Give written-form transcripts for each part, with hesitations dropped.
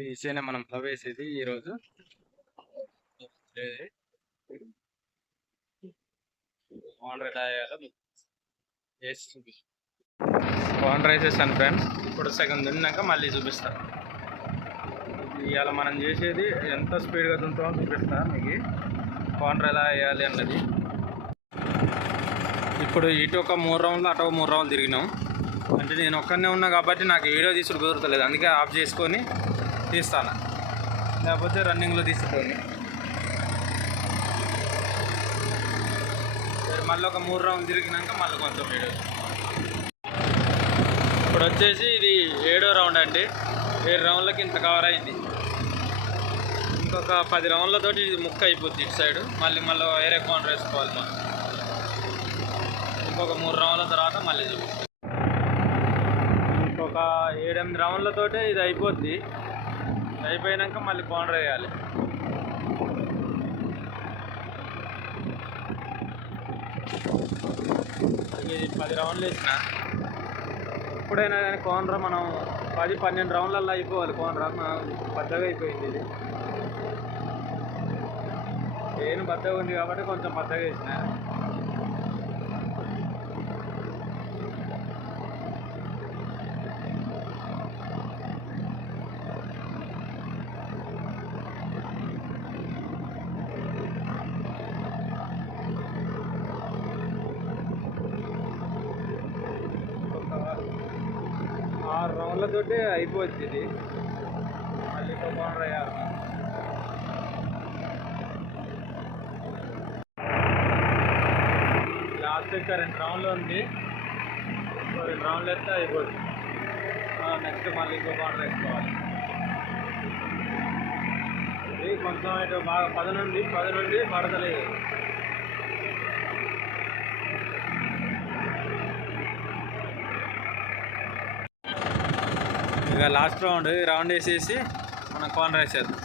ఈ చేనే మనం తవ్వేసేది ఈరోజు. కార్న్ వేసేసాను ఫ్రెండ్స్. ఇప్పుడు సగం తిన్నాక మళ్ళీ చూపిస్తాను. ఇవాళ మనం చేసేది ఎంత స్పీడ్గా దుంటామో చూపిస్తాను మీకు. కార్న్ ఎలా వేయాలి అన్నది. ఇప్పుడు ఇటు ఒక 3 రౌండ్లు అటు ఒక 3 రౌండ్లు తిరిగినాం. అంటే నేను ఒక్కనే ఉన్నా కాబట్టి నాకు వీడియో తీసుడు కుదరతలేదు, అందుకే ఆఫ్ చేసుకొని తీస్తాను, లేకపోతే రన్నింగ్లో తీసుకొని. మళ్ళీ ఒక 3 రౌండ్లు తిరిగినాక మళ్ళీ కొంచెం వీడియో. ఇప్పుడు వచ్చేసి ఇది 7వ రౌండ్ అండి. 7 రౌండ్లకి ఇంత కవర్ అయింది. ఇంకొక 10 రౌండ్లతోటి ఇది ముక్క అయిపోద్ది ఇటు సైడ్. మళ్ళీ వేరే కార్నర్ వేసుకోవాలి మనం. ఇంకొక 3 రౌండ్ల తర్వాత మళ్ళీ చూపిస్తాం. ఇంకొక 7-8 రౌండ్లతోటే ఇది అయిపోద్ది. అయిపోయాక మళ్ళీ కార్నర్ వేయాలి. ఇది 10 రౌండ్లు వేసిన. ఎప్పుడైనా కానీ కార్నర్ మనం 10-12 రౌండ్లలో అయిపోవాలి. కార్నర్ పెద్దగా అయిపోయింది. ఇది నేను పెద్దగా ఉంది కాబట్టి కొంచెం పెద్దగా వేసిన. ఒక 6 రౌండ్లతోటి అయిపోద్ది ఇది. మళ్ళీ కార్నర్ వేయాలి. లాస్ట్ ఇంకా 2 రౌండ్లు ఉంది. 2 రౌండ్లు వేస్తే అయిపోద్ది. నెక్స్ట్ మళ్ళీ ఇంకో కార్నర్ వేసుకోవాలి. ఇది కొంచెం ఇటు బాగా 10 నుండి పడతలేదు. ఇక లాస్ట్ రౌండ్ వేసేసి మనం కార్నర్ వేసేద్దాం.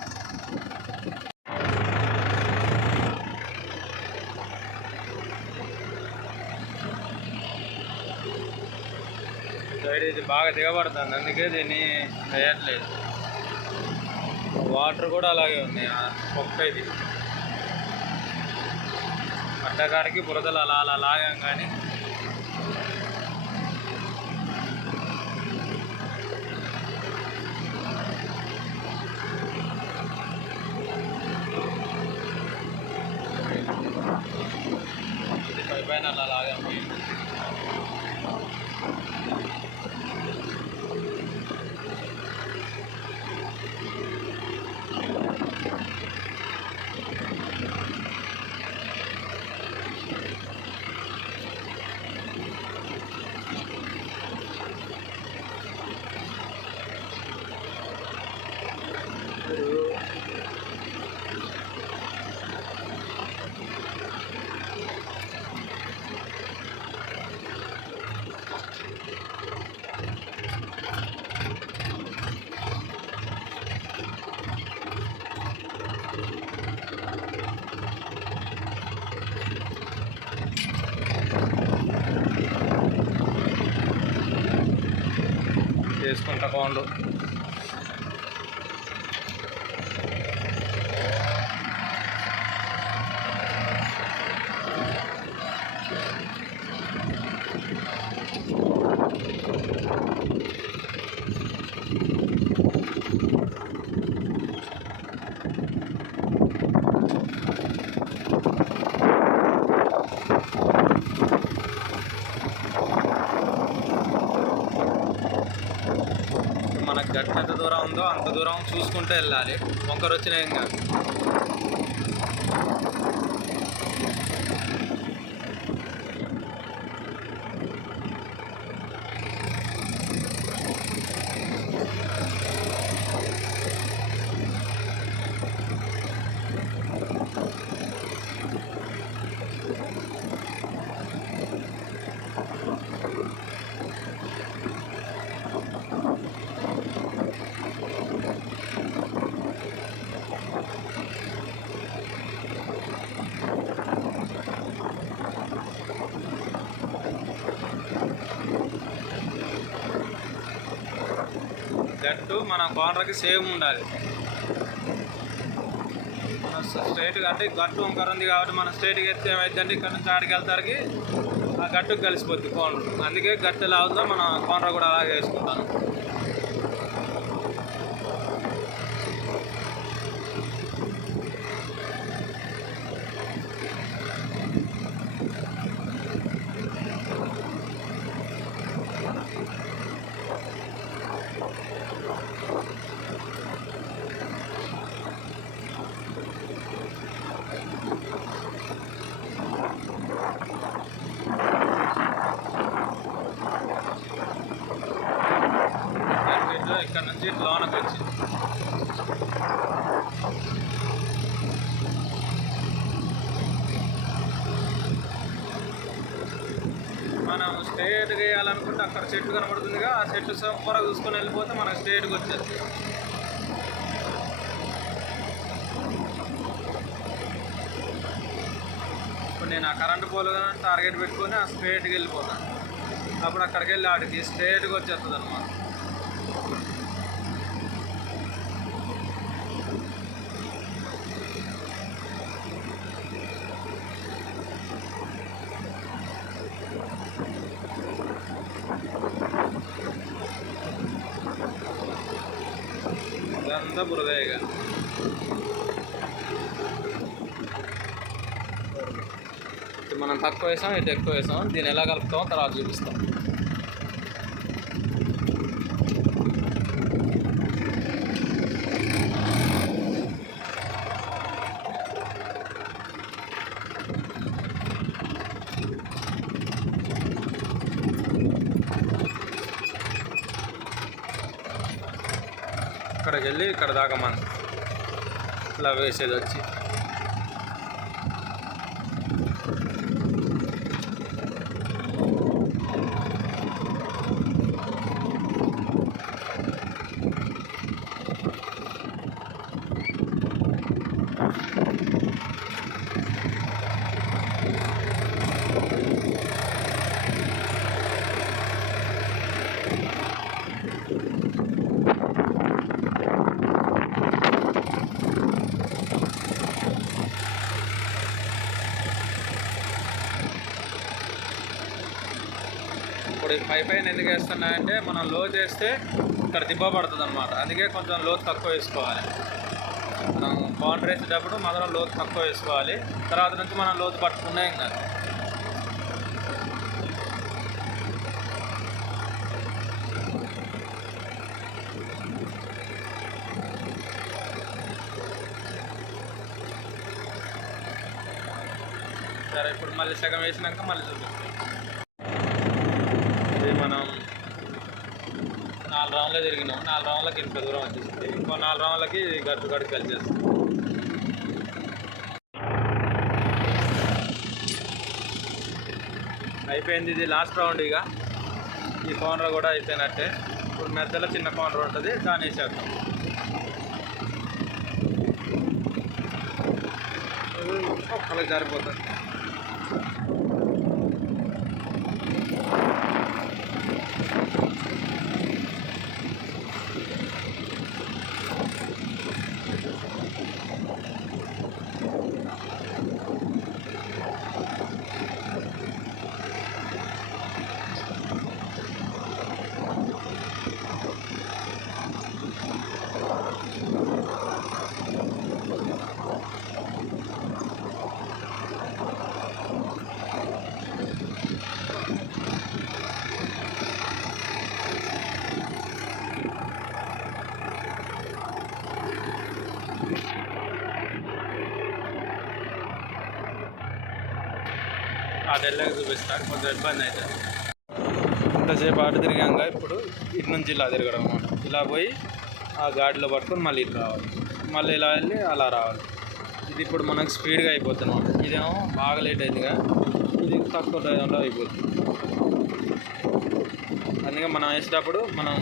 సైడ్ ఇది బాగా దిగబడుతుంది, అందుకే దీన్ని వేయట్లేదు. వాటర్ కూడా అలాగే ఉంది. మొక్క ఇది అడ్డకాడికి బురదలు అలా లాగాం కానీ పైన అలా లాగాం. చేసుకుంటా కోండు. మనకు గట్టు ఎంత దూరం ఉందో అంత దూరం చూసుకుంటూ వెళ్ళాలి. వంకర వచ్చినా ఏం కాదు. మన కార్నర్కి సేమ్ ఉండాలి. స్ట్రైట్గా అంటే గట్టు వంకర ఉంది కాబట్టి మనం స్ట్రైట్గా ఎత్తే ఏమైందంటే ఇక్కడ నుంచి ఆడికి వెళ్తారికి ఆ గట్టుకు కలిసిపోద్ది కార్నర్. అందుకే గట్టు ఎలా అవుతుందో మన కార్నర్ కూడా అలాగే వేసుకుంటాను. ఇక్కడ నుంచి లోనకి వచ్చి మనం స్ట్రైట్గా వేయాలనుకుంటే అక్కడ చెట్టు కనబడుతుందిగా, ఆ చెట్టు సూపర్గా చూసుకొని వెళ్ళిపోతే మనకు స్ట్రైట్గా వచ్చేది. ఇప్పుడు నేను ఆ కరెంటు పోలు టార్గెట్ పెట్టుకొని ఆ స్ట్రైట్గా వెళ్ళిపోతాను. అప్పుడు అక్కడికి వెళ్ళి ఆడికి స్ట్రైట్గా వచ్చేస్తుంది అన్నమాట. ఇదంతా బురదేగా. మనం తక్కువ వేసాం, ఇటు ఎక్కువ వేసాం. దీన్ని ఎలా కలుపుతామో తర్వాత చూపిస్తాం. ఇక్కడికి వెళ్ళి ఇక్కడ దాకా మనం ఇలా వేసేది వచ్చి ఇప్పుడు ఈ పైన ఎందుకు వేస్తున్నాయంటే మనం లోతు వేస్తే ఇక్కడ దిబ్బపడుతుంది అన్నమాట. అందుకే కొంచెం లోతు తక్కువ వేసుకోవాలి. మనం బౌండరీ వేసేటప్పుడు మొదలు లోతు తక్కువ వేసుకోవాలి. తర్వాత నుంచి మనం లోతు పట్టుకున్నా ఏం కాదు. సరే, ఇప్పుడు మళ్ళీ సగం వేసినాక మళ్ళీ చూపిస్తాం. ఇది మనం 4 రౌండ్లు తిరిగినాం. 4 రౌండ్లకి ఇంత దూరం వచ్చేసింది. ఇంకో 4 రౌండ్లకి గట్టు గడికి కలిసేస్తుంది. అయిపోయింది. ఇది లాస్ట్ రౌండ్. ఇక ఈ కార్నర్ కూడా అయిపోయినట్టే. ఇప్పుడు మధ్యలో చిన్న కార్నర్ ఉంటుంది, దాన్ని వేసేద్దాం. ఒక్కరికి సరిపోతుంది. అది వెళ్ళాక చూపిస్తాను. కొంచెం ఇబ్బంది అవుతుంది. ఇంతసేపు అటు తిరిగాక ఇప్పుడు ఇటు నుంచి ఇలా తిరగడం అన్నమాట. ఇలా పోయి ఆ గాడిలో పట్టుకొని మళ్ళీ ఇటు రావాలి. మళ్ళీ ఇలా వెళ్ళి అలా రావాలి. ఇది ఇప్పుడు మనకు స్పీడ్గా అయిపోతుంది అన్నమాట. ఇదేమో బాగా లేట్ అయిందిగా, ఇది తక్కువ టైంలో అయిపోతుంది. అందుకే మనం వేసేటప్పుడు మనం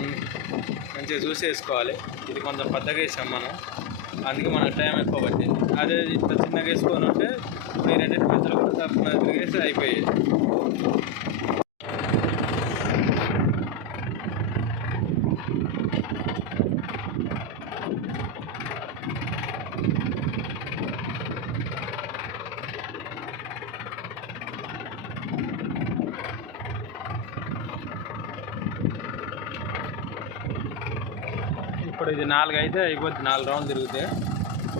మంచిగా చూసి వేసుకోవాలి. ఇది కొంచెం పెద్దగా వేసాం మనం, అందుకే మనకు టైం ఎక్కువ పట్టింది. అదే ఇంత చిన్నగా వేసుకొని ఉంటే ఇప్పుడు ఈ రెండింటి మధ్యలో కూడా తప్పకుండా తిరిగేసి అయిపోయేది. ఇప్పుడు ఇది 4 అయితే అయిపోద్ది, 4 రౌండ్లు తిరిగితే.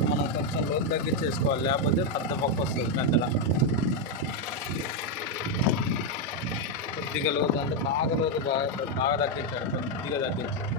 మనం కొంచెం లోతు తగ్గించేసుకోవాలి, లేకపోతే పెద్ద పక్క వస్తుంది పెద్దలా. కొద్దిగా లోతు అంటే బాగా లోతు బాగా తగ్గించాడు, కొద్దిగా తగ్గించాడు.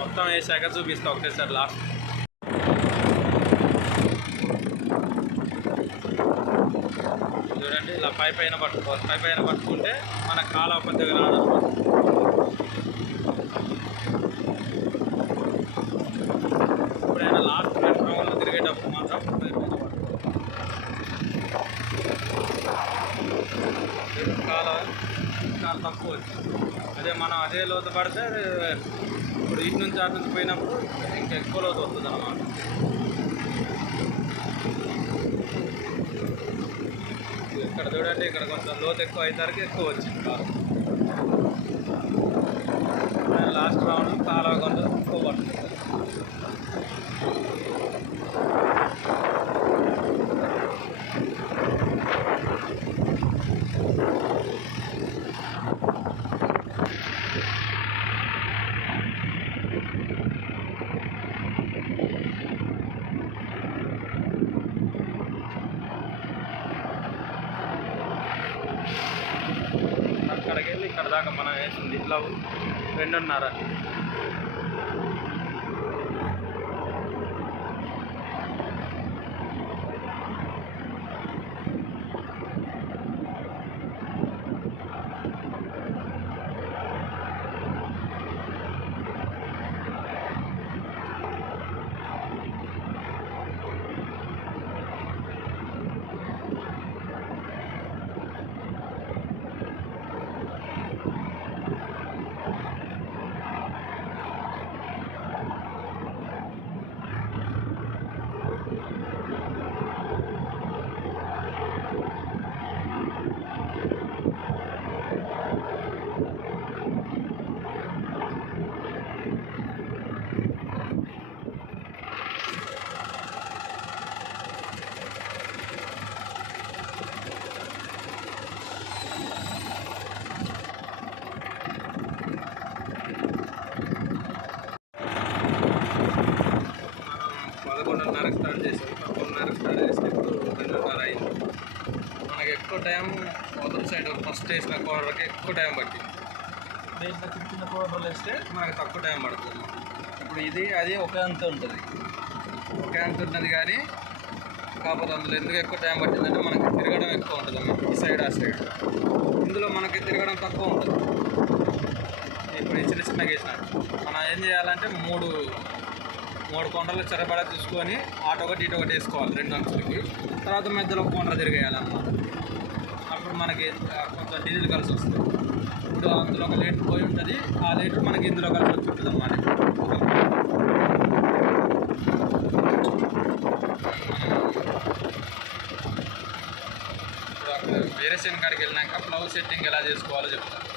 మొత్తం వేసాక చూపిస్తా ఒకటేసారి లాస్ట్. చూడండి, ఇలా పైన పట్టుకోవాలి. పైన పట్టుకుంటే మన కాలువ పెద్దగా రావడం. ఎప్పుడైనా లాస్ట్ 2 రౌండ్లు తిరిగేటప్పుడు మాత్రం పైన పట్టుకోవాలి. కాలువ తక్కువ వచ్చింది. అదే మనం అదే లోతు పడితే ఇప్పుడు ఇటు నుంచి అటు నుంచి పోయినప్పుడు ఇంకా ఎక్కువ లోతు వస్తుంది అన్నమాట. ఇక్కడ చూడండి, ఇక్కడ కొంచెం లోతు ఎక్కువ అయ్యేసరికి ఎక్కువ వచ్చింది కాలువ. లాస్ట్ రౌండ్ కాలువ కొంచెం ఎక్కువ పడుతుంది. అక్కడికి వెళ్ళి ఇక్కడ దాకా మనం వేసింది ఇట్లా 2.5. స్టార్ట్ చేసాం. 11:30 స్టార్ట్ చేస్తే ఇప్పుడు 2:30 అయింది. మనకి ఎక్కువ టైం అవతల సైడ్ ఫస్ట్ వేసిన కోడర్కి ఎక్కువ టైం పట్టింది. వేసిన చిన్న కోడర్లు వేస్తే మనకి తక్కువ టైం పడుతుంది. ఇప్పుడు ఇది అది ఒకే అంత ఉంటుంది, కానీ కాకపోతే అందులో ఎందుకు ఎక్కువ టైం పట్టిందంటే మనకి తిరగడం ఎక్కువ ఉంటుంది అన్నమాట. ఈ సైడ్ ఆ సైడ్ ఇందులో మనకి తిరగడం తక్కువ ఉంటుంది. ఇప్పుడు చిన్నగా వేసినారు. మనం ఏం చేయాలంటే మూడు కొండలు చెరబడ చూసుకొని అటొకటి ఇటొకటి వేసుకోవాలి 2 అంచులకి. తర్వాత మధ్యలో కొండ తిరిగేయాలన్నమాట. అప్పుడు మనకి కొంచెం డీజిల్ కలిసి వస్తుంది. ఇప్పుడు అందులో 1 లీటర్ పోయి ఉంటుంది, ఆ లీటర్ మనకి ఇందులో కలిసి వచ్చి ఉంటుంది అన్నమాట. ఇప్పుడు అక్కడ వేరే సెన్ కాడికి వెళ్ళినాక ప్లవ్ సెట్టింగ్ ఎలా చేసుకోవాలో చెప్తాను.